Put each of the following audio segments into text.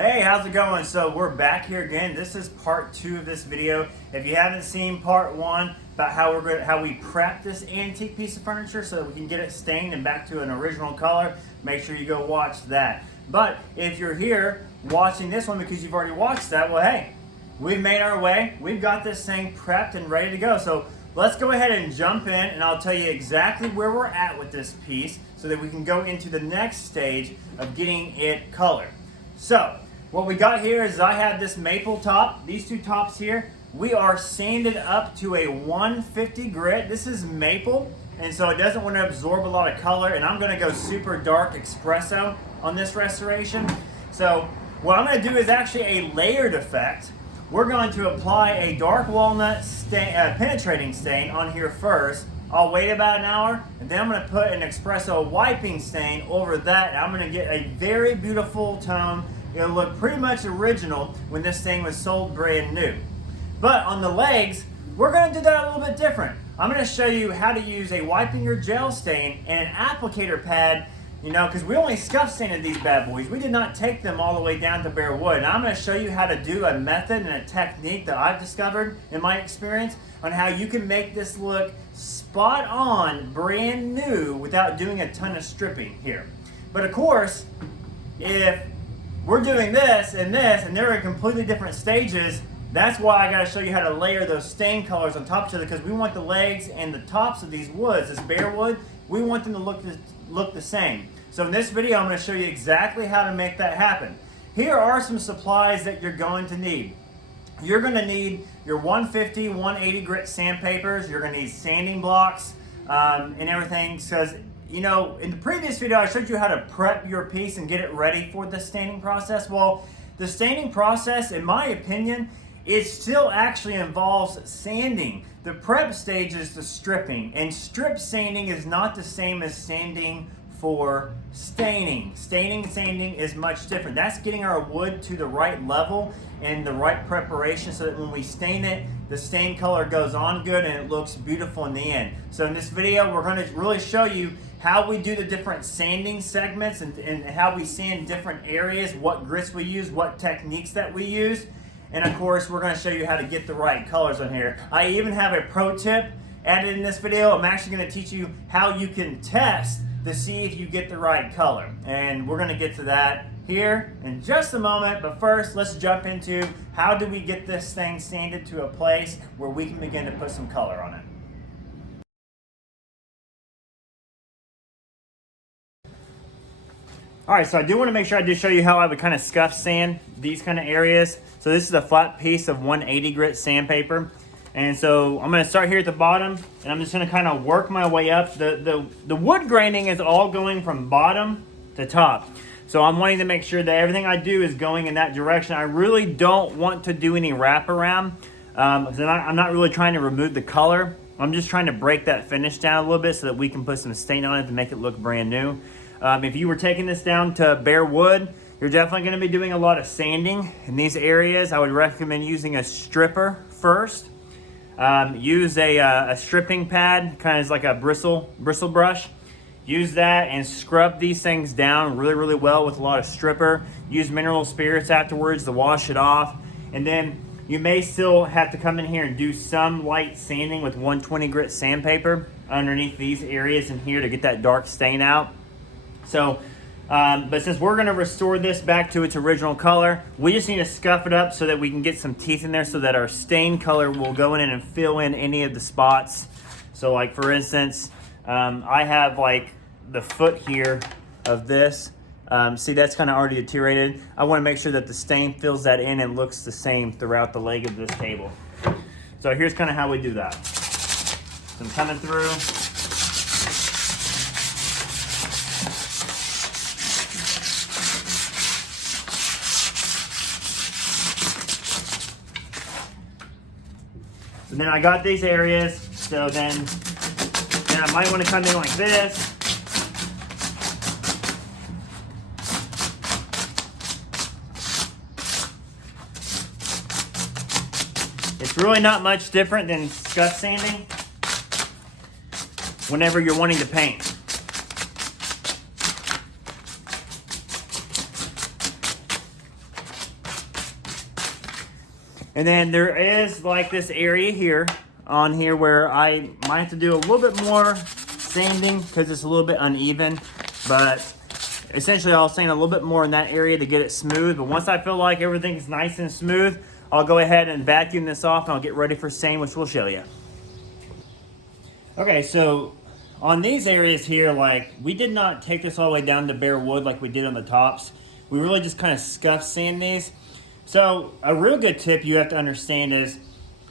Hey, how's it going? So we're back here again. This is part 2 of this video. If you haven't seen part 1 about how we prep this antique piece of furniture so that we can get it stained and back to an original color, make sure you go watch that. But if you're here watching this one because you've already watched that, well, hey, we've made our way. We've got this thing prepped and ready to go. So let's go ahead and jump in and I'll tell you exactly where we're at with this piece so that we can go into the next stage of getting it colored. So what we got here is I have this maple top, these two tops here. We are sanded up to a 150 grit. This is maple, and so it doesn't want to absorb a lot of color, and I'm going to go super dark espresso on this restoration. So what I'm going to do is actually a layered effect. We're going to apply a dark walnut penetrating stain on here first. I'll wait about an hour, and then I'm going to put an espresso wiping stain over that, and I'm going to get a very beautiful tone. It'll look pretty much original when this thing was sold brand new. But on the legs, we're going to do that a little bit different. I'm going to show you how to use a wiping your gel stain and an applicator pad, because we only scuff sanded these bad boys. We did not take them all the way down to bare wood. And I'm going to show you how to do a method and a technique that I've discovered in my experience on how you can make this look spot on, brand new, without doing a ton of stripping here. But of course, if we're doing this, and they're in completely different stages, that's why I got to show you how to layer those stain colors on top of each other, because we want the legs and the tops of these woods, this bare wood, we want them to look the same. So in this video, I'm going to show you exactly how to make that happen. Here are some supplies that you're going to need. You're going to need your 150, 180 grit sandpapers. You're going to need sanding blocks and everything, because in the previous video, I showed you how to prep your piece and get it ready for the staining process. Well, the staining process, in my opinion, it still actually involves sanding. The prep stage is the stripping, and strip sanding is not the same as sanding for staining. Staining and sanding is much different. That's getting our wood to the right level and the right preparation so that when we stain it, the stain color goes on good and it looks beautiful in the end. So in this video, we're going to really show you how we do the different sanding segments and how we sand different areas, what grits we use, what techniques that we use. And of course, we're going to show you how to get the right colors on here. I even have a pro tip added in this video. I'm actually going to teach you how you can test to see if you get the right color. And we're going to get to that here in just a moment. But first, let's jump into how do we get this thing sanded to a place where we can begin to put some color on it. All right, so I do want to make sure I do show you how I would kind of scuff sand these kind of areas. So this is a flat piece of 180 grit sandpaper. And so I'm going to start here at the bottom, and I'm just going to kind of work my way up. The wood graining is all going from bottom to top. So I'm wanting to make sure that everything I do is going in that direction. I really don't want to do any wraparound. I'm not really trying to remove the color. I'm just trying to break that finish down a little bit so that we can put some stain on it to make it look brand new. If you were taking this down to bare wood, you're definitely going to be doing a lot of sanding in these areas. I would recommend using a stripper first. Use a stripping pad, kind of like a bristle brush. Use that and scrub these things down really, really well with a lot of stripper. Use mineral spirits afterwards to wash it off. And then you may still have to come in here and do some light sanding with 120 grit sandpaper underneath these areas in here to get that dark stain out. So, but since we're going to restore this back to its original color, we just need to scuff it up so that we can get some teeth in there so that our stain color will go in and fill in any of the spots. So like for instance, I have like the foot here of this. See, that's kind of already deteriorated. I want to make sure that the stain fills that in and looks the same throughout the leg of this table. So here's kind of how we do that. So I'm coming through. So then I got these areas, so then I might want to come in like this. It's really not much different than scuff sanding whenever you're wanting to paint. And then there is like this area here on here where I might have to do a little bit more sanding because it's a little bit uneven, but essentially I'll sand a little bit more in that area to get it smooth. But once I feel like everything's nice and smooth, I'll go ahead and vacuum this off and I'll get ready for sand, which we'll show you. Okay, so on these areas here, like, we did not take this all the way down to bare wood like we did on the tops. We really just kind of scuff sand these. So a real good tip you have to understand is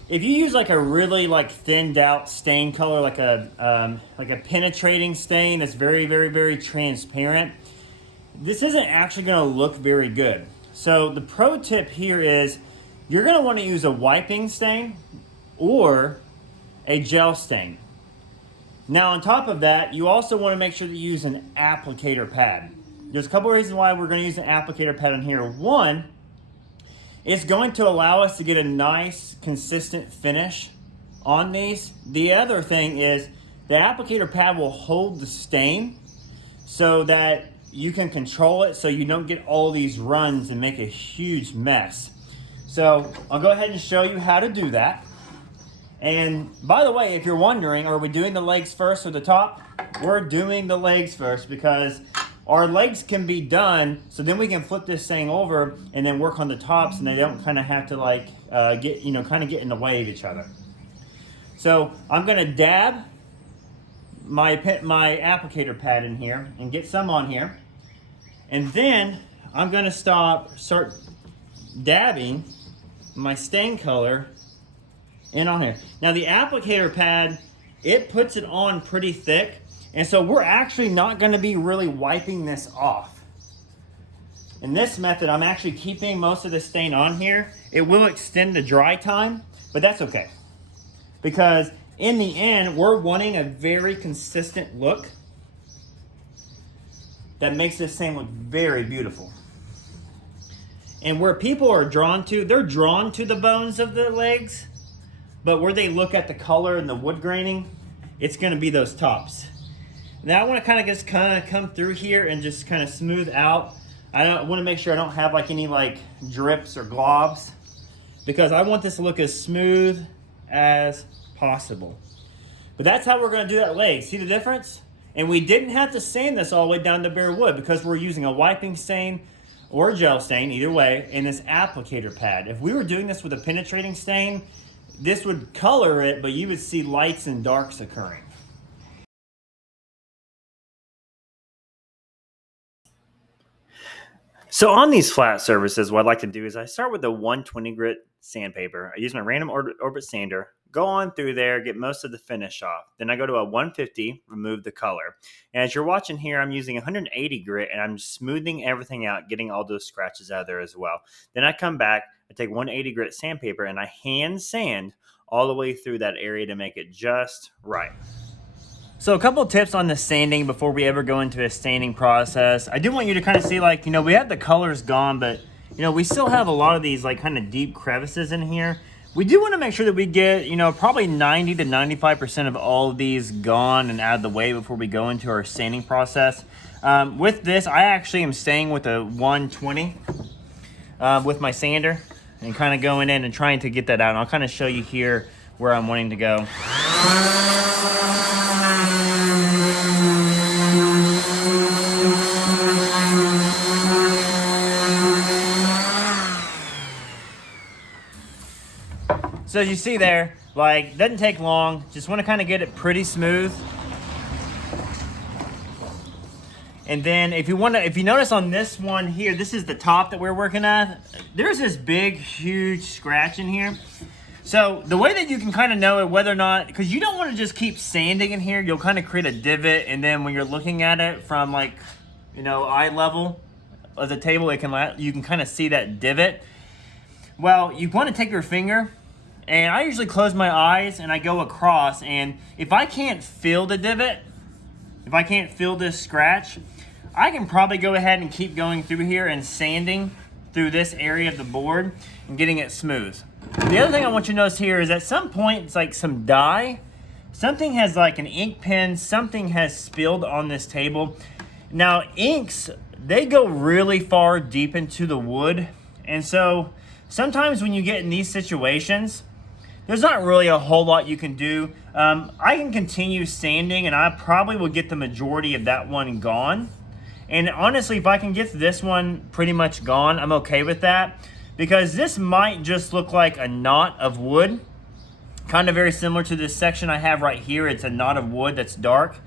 if you use like a really like thinned out stain color, like a penetrating stain that's very, very, very transparent, this isn't actually going to look very good. So the pro tip here is you're going to want to use a wiping stain or a gel stain. Now on top of that, you also want to make sure that you use an applicator pad. There's a couple of reasons why we're going to use an applicator pad on here. One, it's going to allow us to get a nice, consistent finish on these. The other thing is the applicator pad will hold the stain so that you can control it so you don't get all these runs and make a huge mess. So I'll go ahead and show you how to do that. And by the way, if you're wondering, are we doing the legs first or the top? We're doing the legs first because our legs can be done, so then we can flip this thing over and then work on the tops, and they don't kind of have to like get in the way of each other. So I'm gonna dab my applicator pad in here and get some on here, and then I'm gonna start dabbing my stain color in on here. Now the applicator pad, it puts it on pretty thick, and so we're actually not going to be really wiping this off. In this method, I'm actually keeping most of the stain on here. It will extend the dry time, but that's okay. Because in the end, we're wanting a very consistent look that makes this thing look very beautiful. And where people are drawn to, they're drawn to the bones of the legs, but where they look at the color and the wood graining, it's going to be those tops. Now I want to come through here and just kind of smooth out. I want to make sure I don't have like any like drips or globs, because I want this to look as smooth as possible. But that's how we're going to do that leg. See the difference? And we didn't have to sand this all the way down to bare wood because we're using a wiping stain or a gel stain, either way, in this applicator pad. If we were doing this with a penetrating stain, this would color it, but you would see lights and darks occurring. So on these flat surfaces, what I'd like to do is I start with a 120 grit sandpaper. I use my random orbit sander, go on through there, get most of the finish off. Then I go to a 150, remove the color. And as you're watching here, I'm using 180 grit and I'm smoothing everything out, getting all those scratches out of there as well. Then I come back, I take 180 grit sandpaper and I hand sand all the way through that area to make it just right. So a couple of tips on the sanding before we ever go into a staining process. I do want you to kind of see, like, we have the colors gone, but we still have a lot of these like kind of deep crevices in here. We do want to make sure that we get, probably 90 to 95% of all of these gone and out of the way before we go into our sanding process. With this, I actually am staying with a 120 with my sander and kind of going in and trying to get that out. And I'll kind of show you here where I'm wanting to go. So as you see there, like, doesn't take long. Just want to kind of get it pretty smooth. And then if you notice on this one here, this is the top that we're working at. There's this big, huge scratch in here. So the way that you can kind of know it whether or not, because you don't want to just keep sanding in here, you'll kind of create a divot, and then when you're looking at it from like, eye level of the table, you can kind of see that divot. Well, you want to take your finger, and I usually close my eyes and I go across, and if I can't feel the divot, if I can't feel this scratch, I can probably go ahead and keep going through here and sanding through this area of the board and getting it smooth. The other thing I want you to notice here is at some point, it's like some dye. Something has like an ink pen, something has spilled on this table. Now inks, they go really far deep into the wood. And so sometimes when you get in these situations, there's not really a whole lot you can do. I can continue sanding and I probably will get the majority of that one gone. And honestly, if I can get this one pretty much gone, I'm okay with that, because this might just look like a knot of wood, kind of very similar to this section I have right here. It's a knot of wood that's dark.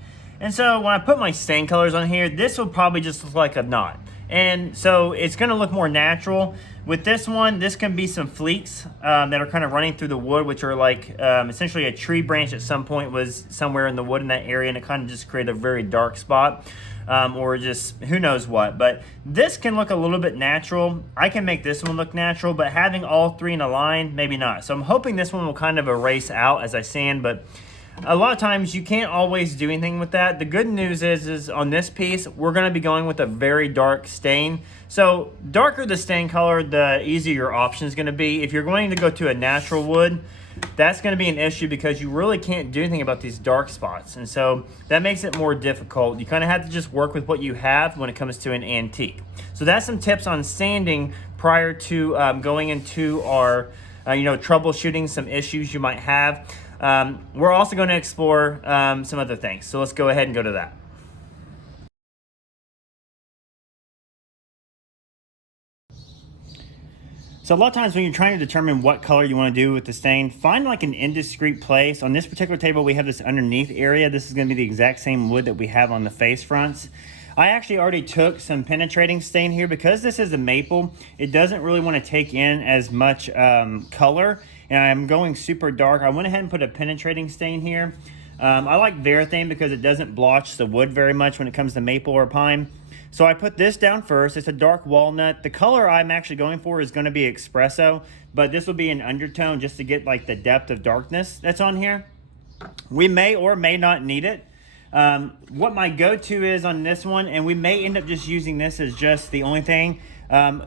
And so when I put my stain colors on here, this will probably just look like a knot. And so it's gonna look more natural. With this one, this can be some fleeks that are kind of running through the wood, which are like essentially a tree branch at some point was somewhere in the wood in that area, and it kind of just created a very dark spot, or just who knows what. But this can look a little bit natural. I can make this one look natural, but having all three in a line, maybe not. So I'm hoping this one will kind of erase out as I sand, but a lot of times you can't always do anything with that. The good news is on this piece, we're gonna be going with a very dark stain. So darker the stain color, the easier your option is gonna be. If you're going to go to a natural wood, that's gonna be an issue because you really can't do anything about these dark spots. And so that makes it more difficult. You kind of have to just work with what you have when it comes to an antique. So that's some tips on sanding prior to going into our, troubleshooting some issues you might have. We're also going to explore some other things. So let's go ahead and go to that. So a lot of times when you're trying to determine what color you want to do with the stain, find like an indiscreet place. On this particular table, we have this underneath area. This is going to be the exact same wood that we have on the face fronts. I actually already took some penetrating stain here because this is a maple. It doesn't really want to take in as much color, and I'm going super dark. I went ahead and put a penetrating stain here. I like Varathane because it doesn't blotch the wood very much when it comes to maple or pine. So I put this down first. It's a dark walnut. The color I'm actually going for is going to be espresso, but this will be an undertone just to get like the depth of darkness that's on here. We may or may not need it. What my go-to is on this one, and we may end up just using this as just the only thing.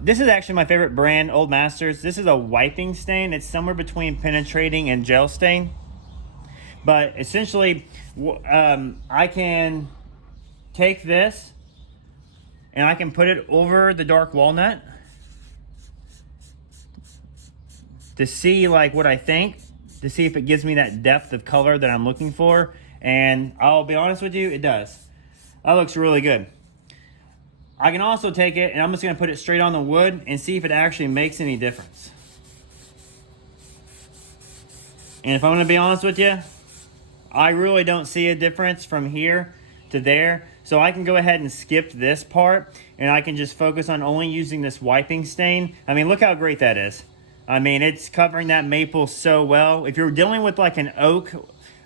This is actually my favorite brand, Old Masters. This is a wiping stain. It's somewhere between penetrating and gel stain. But essentially, I can take this and I can put it over the dark walnut to see like what I think, to see if it gives me that depth of color that I'm looking for. And I'll be honest with you, it does. That looks really good. I can also take it and I'm just gonna put it straight on the wood and see if it actually makes any difference. And if I'm gonna be honest with you, I really don't see a difference from here to there. So I can go ahead and skip this part and I can just focus on only using this wiping stain. I mean, look how great that is. I mean, it's covering that maple so well. If you're dealing with like an oak,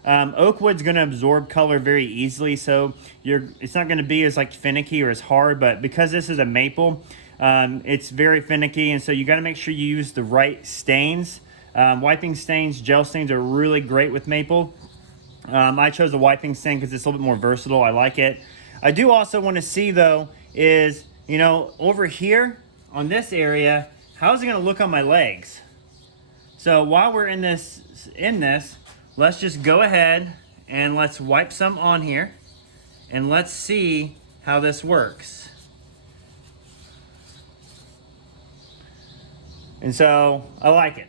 oak wood's gonna absorb color very easily, so it's not gonna be as like finicky or as hard, but because this is a maple, it's very finicky, and so you gotta make sure you use the right stains. Wiping stains, gel stains are really great with maple. I chose the wiping stain because it's a little bit more versatile. I like it. I do also want to see though is, over here on this area, how's it going to look on my legs? So while we're in this, let's just go ahead and let's wipe some on here and let's see how this works. And so I like it.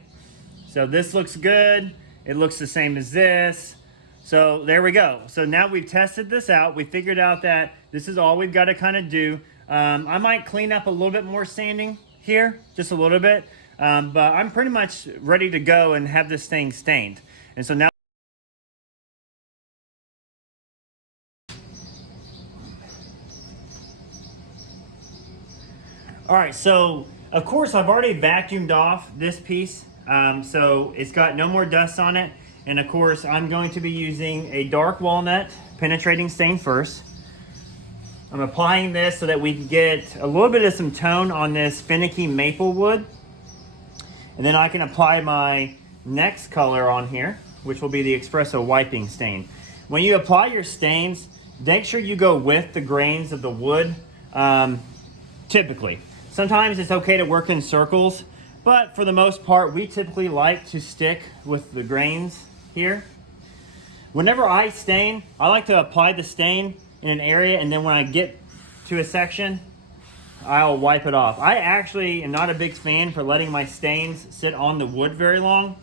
So this looks good. It looks the same as this. So there we go. So now we've tested this out. We figured out that this is all we've got to kind of do. I might clean up a little bit more sanding here, just a little bit. But I'm pretty much ready to go and have this thing stained. And so now, all right, so of course I've already vacuumed off this piece. So it's got no more dust on it. And of course, I'm going to be using a dark walnut penetrating stain first. I'm applying this so that we can get a little bit of some tone on this finicky maple wood. And then I can apply my next color on here, which will be the espresso wiping stain. When you apply your stains, make sure you go with the grains of the wood, typically. Sometimes it's okay to work in circles, but for the most part, we typically like to stick with the grains here. Whenever I stain, I like to apply the stain in an area, and then when I get to a section, I'll wipe it off. I actually am not a big fan for letting my stains sit on the wood very long.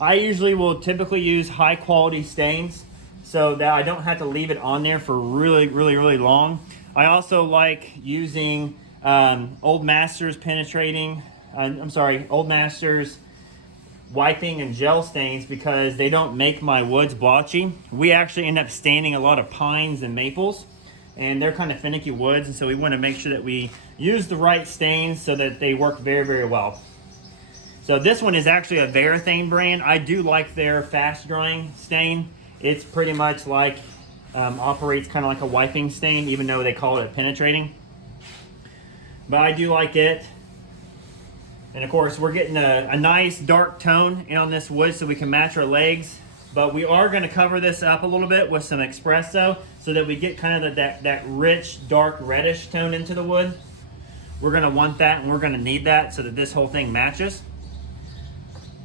I usually will typically use high quality stains so that I don't have to leave it on there for really long. I also like using Old Masters penetrating, Old Masters wiping and gel stains because they don't make my woods blotchy. We actually end up staining a lot of pines and maples, and they're kind of finicky woods, and so we want to make sure that we use the right stains so that they work very well. So this one is actually a Varathane brand. I do like their fast drying stain. It's pretty much like, operates kind of like a wiping stain, even though they call it penetrating. But I do like it. And of course, we're getting a nice dark tone in on this wood so we can match our legs. But we are gonna cover this up a little bit with some espresso so that we get kind of that rich, dark, reddish tone into the wood. We're gonna want that, and we're gonna need that so that this whole thing matches.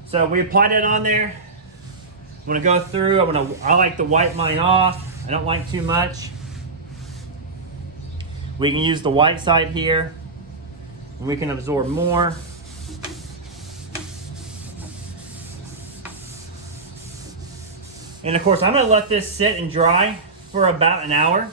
So we applied it on there. I'm gonna go through, I like to wipe mine off. I don't like too much. We can use the white side here, and we can absorb more. And of course, I'm gonna let this sit and dry for about an hour.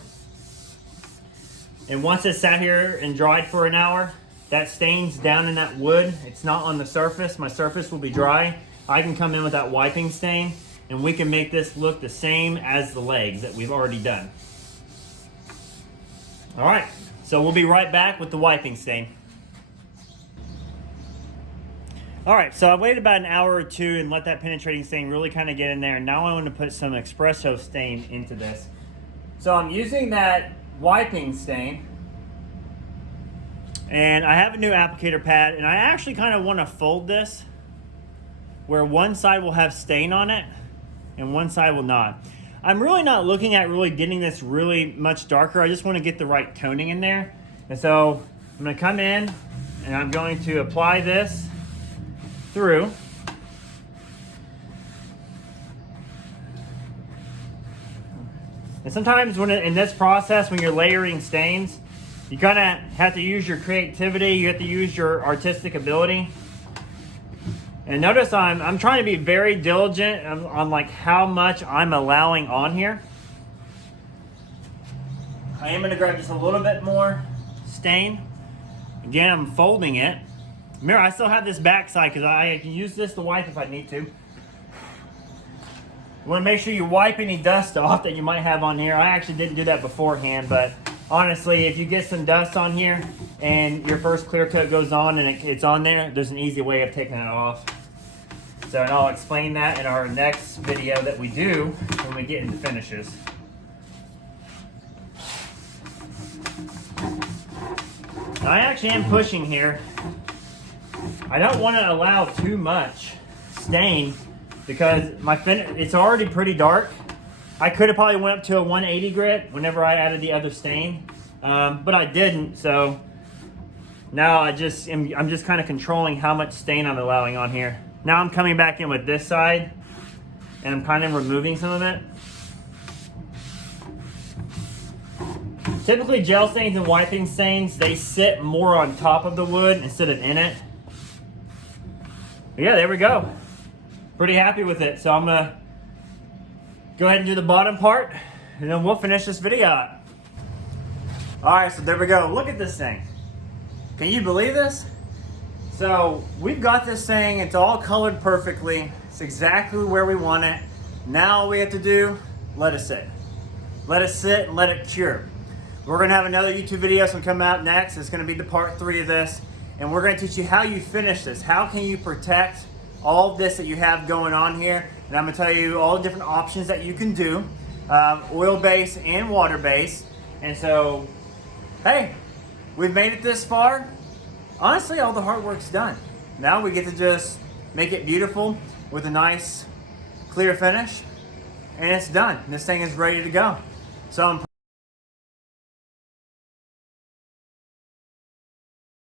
And once it's sat here and dried for an hour, that stain's down in that wood. It's not on the surface. My surface will be dry. I can come in with that wiping stain, and we can make this look the same as the legs that we've already done. All right, so we'll be right back with the wiping stain. All right, so I waited about an hour or two and let that penetrating stain really kind of get in there. Now I want to put some espresso stain into this. So I'm using that wiping stain, and I have a new applicator pad, and I actually kind of want to fold this where one side will have stain on it and one side will not. I'm really not looking at really getting this really much darker. I just want to get the right toning in there. And so I'm going to come in and I'm going to apply this through. And sometimes in this process, when you're layering stains, you kind of have to use your creativity. You have to use your artistic ability. And notice I'm trying to be very diligent on like how much I'm allowing on here. I am going to grab just a little bit more stain. Again, I'm folding it. Remember, I still have this back side because I can use this to wipe if I need to. You want to make sure you wipe any dust off that you might have on here. I actually didn't do that beforehand, but honestly, if you get some dust on here and your first clear coat goes on and it's on there, there's an easy way of taking it off. So, and I'll explain that in our next video that we do when we get into finishes. Now, I actually am pushing here. I don't want to allow too much stain because it's already pretty dark. I could have probably went up to a 180 grit whenever I added the other stain, but I didn't. So now I'm just kind of controlling how much stain I'm allowing on here. Now I'm coming back in with this side, and I'm kind of removing some of it. Typically, gel stains and wiping stains, they sit more on top of the wood instead of in it. But yeah, there we go. Pretty happy with it. So I'm gonna go ahead and do the bottom part, and then we'll finish this video up. All right, so there we go. Look at this thing. Can you believe this? So we've got this thing, it's all colored perfectly. It's exactly where we want it. Now all we have to do, let it sit. Let it sit and let it cure. We're gonna have another YouTube video that's gonna come out next. It's gonna be the part 3 of this. And we're gonna teach you how you finish this. How can you protect all of this that you have going on here? And I'm gonna tell you all the different options that you can do, oil-based and water-based. And so, hey, we've made it this far. Honestly, all the hard work's done. Now we get to just make it beautiful with a nice, clear finish, and it's done. This thing is ready to go. So I'm